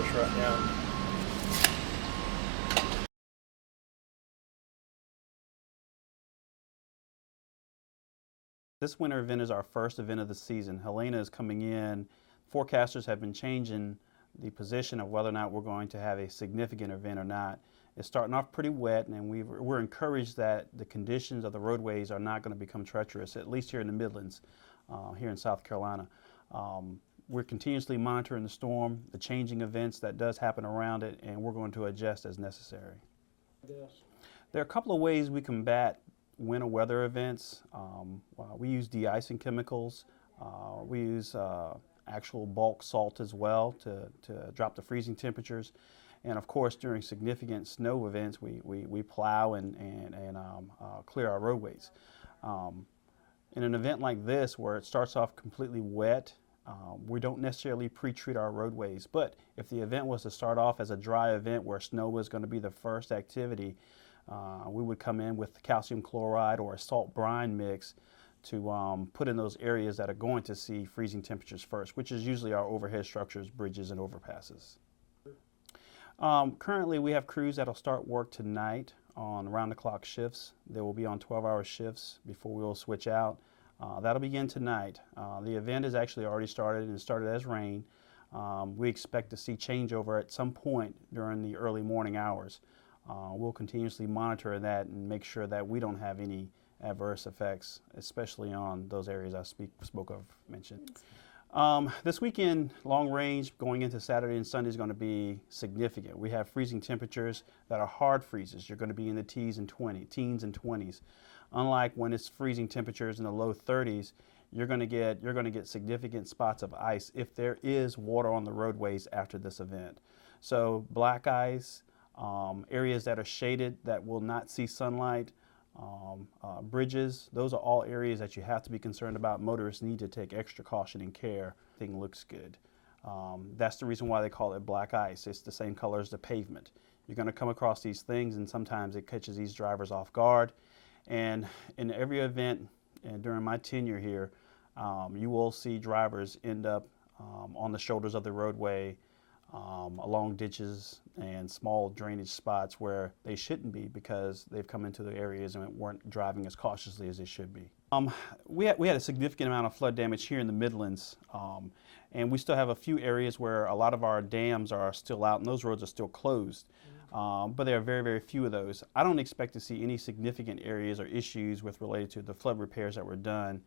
this right now. This winter event is our first event of the season. Helena is coming in. Forecasters have been changing the position of whether or not we're going to have a significant event or not. It's starting off pretty wet, and we're encouraged that the conditions of the roadways are not going to become treacherous, at least here in the Midlands, here in South Carolina. We're continuously monitoring the storm, the changing events that does happen around it, and we're going to adjust as necessary. There are a couple of ways we combat winter weather events. We use de-icing chemicals. We use actual bulk salt as well to drop the freezing temperatures. And of course, during significant snow events, we plow and clear our roadways. In an event like this, where it starts off completely wet, we don't necessarily pre-treat our roadways. But if the event was to start off as a dry event where snow was going to be the first activity, we would come in with calcium chloride or a salt brine mix to put in those areas that are going to see freezing temperatures first, which is usually our overhead structures, bridges, and overpasses. Currently, we have crews that'll start work tonight on round-the-clock shifts. They will be on 12-hour shifts before we will switch out. That'll begin tonight. The event has actually already started, and it started as rain. We expect to see changeover at some point during the early morning hours. We'll continuously monitor that and make sure that we don't have any adverse effects, especially on those areas I mentioned. This weekend, long range going into Saturday and Sunday is going to be significant. We have freezing temperatures that are hard freezes. You're going to be in the teens and 20s. Unlike when it's freezing temperatures in the low 30s, you're going to get significant spots of ice if there is water on the roadways after this event. So black ice, areas that are shaded that will not see sunlight, bridges, those are all areas that you have to be concerned about. Motorists need to take extra caution and care. Thing looks good. That's the reason why they call it black ice. It's the same color as the pavement. You're going to come across these things, and sometimes it catches these drivers off guard. And in every event, and during my tenure here, you will see drivers end up on the shoulders of the roadway, along ditches and small drainage spots where they shouldn't be because they've come into the areas and weren't driving as cautiously as they should be. We had a significant amount of flood damage here in the Midlands, and we still have a few areas where a lot of our dams are still out and those roads are still closed. But there are very, very few of those. I don't expect to see any significant areas or issues related to the flood repairs that were done